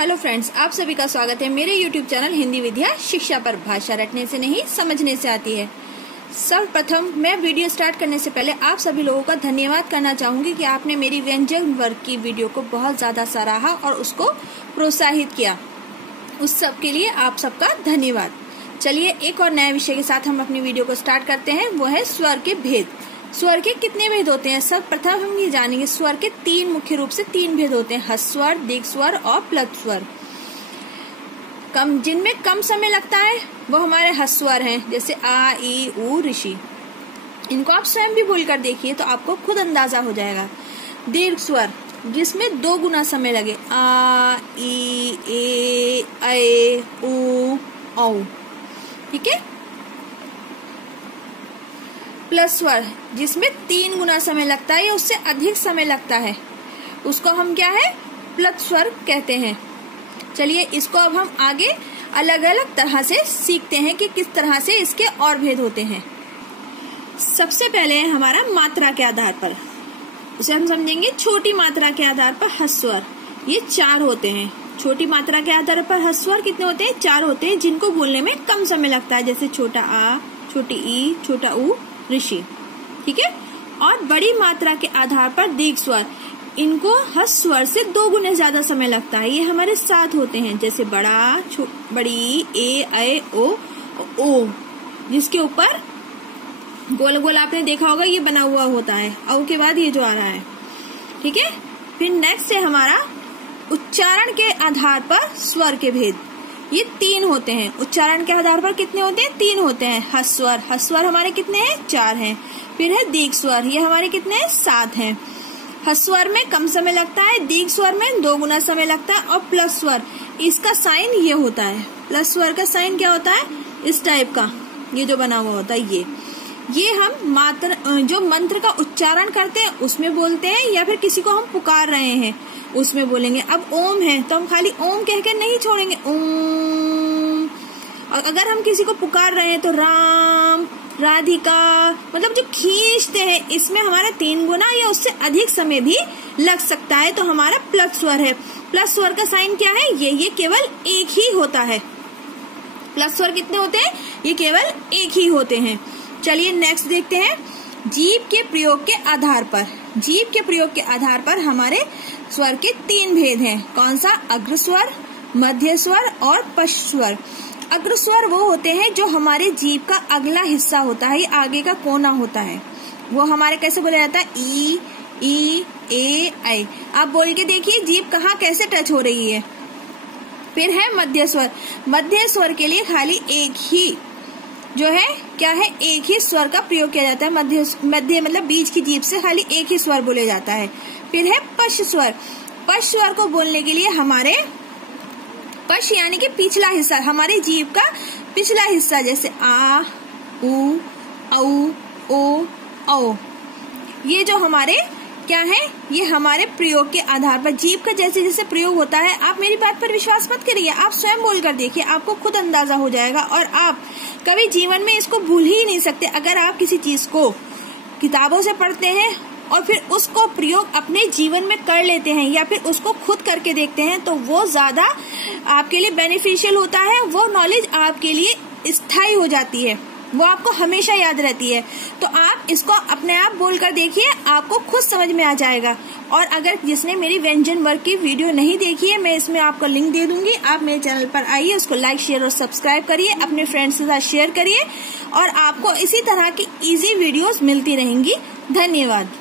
Hello friends, आप सभी का स्वागत है मेरे यूट्यूब चैनल हिंदी विद्या शिक्षा पर। भाषा रटने से नहीं समझने से आती है। सर्वप्रथम मैं वीडियो स्टार्ट करने से पहले आप सभी लोगों का धन्यवाद करना चाहूंगी कि आपने मेरी व्यंजन वर्ग की वीडियो को बहुत ज्यादा सराहा और उसको प्रोत्साहित किया। उस सब के लिए आप सबका धन्यवाद। चलिए एक और नए विषय के साथ हम अपनी वीडियो को स्टार्ट करते हैं, वो है स्वर के भेद। स्वर के कितने भेद होते हैं? सर्वप्रथम हम ये जानेंगे स्वर के मुख्य रूप से तीन भेद होते हैं, ह्रस्व स्वर, दीर्घ स्वर और प्लुत स्वर। जिनमें कम समय लगता है वो हमारे ह्रस्व स्वर हैं, जैसे आ, ई, उ, ऋषि। इनको आप स्वयं भी बोलकर देखिए तो आपको खुद अंदाजा हो जाएगा। दीर्घ स्वर जिसमें 2 गुना समय लगे, आ, ई, ए, ऐ, उ, औ। ठीक है। प्लस स्वर जिसमें 3 गुना समय लगता है या उससे अधिक समय लगता है, उसको हम क्या है, प्लुत स्वर कहते हैं। चलिए इसको अब हम आगे अलग अलग तरह से सीखते हैं कि किस तरह से इसके और भेद होते हैं। सबसे पहले है हमारा मात्रा के आधार पर। इसे हम समझेंगे छोटी मात्रा के आधार पर ह्रस्व स्वर। ये 4 होते हैं। छोटी मात्रा के आधार पर ह्रस्व स्वर कितने होते हैं? 4 होते हैं, जिनको बोलने में कम समय लगता है, जैसे छोटा आ, छोटी ई, छोटा उ, ऋषि। ठीक है। और बड़ी मात्रा के आधार पर दीर्घ स्वर, इनको ह्रस्व स्वर से 2 गुने ज्यादा समय लगता है। ये हमारे 7 होते हैं, जैसे बड़ा, बड़ी, ए, ऐ, ओ, जिसके ऊपर गोल गोल आपने देखा होगा ये बना हुआ होता है, औ के बाद ये जो आ रहा है। ठीक है। फिर नेक्स्ट है हमारा उच्चारण के आधार पर स्वर के भेद। ये 3 होते हैं। उच्चारण के आधार पर कितने होते हैं? 3 होते हैं। ह्रस्व स्वर हमारे कितने हैं? 4 हैं। फिर है दीर्घ स्वर, ये हमारे कितने हैं? 7 हैं। ह्रस्व स्वर में कम समय लगता है, दीर्घ स्वर में 2 गुना समय लगता है। और प्लस स्वर, इसका साइन ये होता है। प्लस स्वर का साइन क्या होता है? इस टाइप का, ये जो बना हुआ होता है ये हम जो मंत्र का उच्चारण करते हैं उसमें बोलते हैं, या फिर किसी को हम पुकार रहे हैं उसमें बोलेंगे। अब ओम है तो हम खाली ओम कहकर नहीं छोड़ेंगे, ओम। और अगर हम किसी को पुकार रहे हैं तो राम, राधिका, मतलब जो खींचते हैं, इसमें हमारा 3 गुना या उससे अधिक समय भी लग सकता है, तो हमारा प्लुत स्वर है। प्लुत स्वर का साइन क्या है? ये केवल एक ही होता है। प्लुत स्वर कितने होते हैं? ये केवल एक ही होते हैं। चलिए नेक्स्ट देखते हैं जीभ के प्रयोग के आधार पर। जीभ के प्रयोग के आधार पर हमारे स्वर के 3 भेद हैं। कौन सा? अग्र स्वर, मध्य स्वर और पश्च स्वर। अग्र स्वर वो होते हैं जो हमारे जीभ का अगला हिस्सा होता है, आगे का कोना होता है। वो हमारे कैसे बोला जाता है? ई, ए, ऐ। आप बोल के देखिए जीभ कहाँ कैसे टच हो रही है। फिर है मध्य स्वर। मध्य स्वर के लिए खाली एक ही जो है क्या है, एक ही स्वर का प्रयोग किया जाता है। मध्य मतलब बीच की जीभ से खाली एक ही स्वर बोले जाता है। फिर है पश्च स्वर। पश्च स्वर को बोलने के लिए हमारे पश्च यानी कि पिछला हिस्सा, हमारे जीभ का पिछला हिस्सा, जैसे आ, उ, औ, ओ, ये जो हमारे क्या है, ये हमारे प्रयोग के आधार पर जीभ का जैसे जैसे प्रयोग होता है। आप मेरी बात पर विश्वास मत करिए, आप स्वयं बोलकर देखिए, आपको खुद अंदाजा हो जाएगा और आप कभी जीवन में इसको भूल ही नहीं सकते। अगर आप किसी चीज को किताबों से पढ़ते हैं और फिर उसको प्रयोग अपने जीवन में कर लेते हैं, या फिर उसको खुद करके देखते हैं, तो वो ज्यादा आपके लिए बेनिफिशियल होता है। वो नॉलेज आपके लिए स्थायी हो जाती है, वो आपको हमेशा याद रहती है। तो आप इसको अपने आप बोलकर देखिए, आपको खुद समझ में आ जाएगा। और अगर जिसने मेरी व्यंजन वर्ग की वीडियो नहीं देखी है, मैं इसमें आपको लिंक दे दूंगी। आप मेरे चैनल पर आइए, उसको लाइक, शेयर और सब्सक्राइब करिए, अपने फ्रेंड्स के साथ शेयर करिए, और आपको इसी तरह की इजी वीडियोस मिलती रहेंगी। धन्यवाद।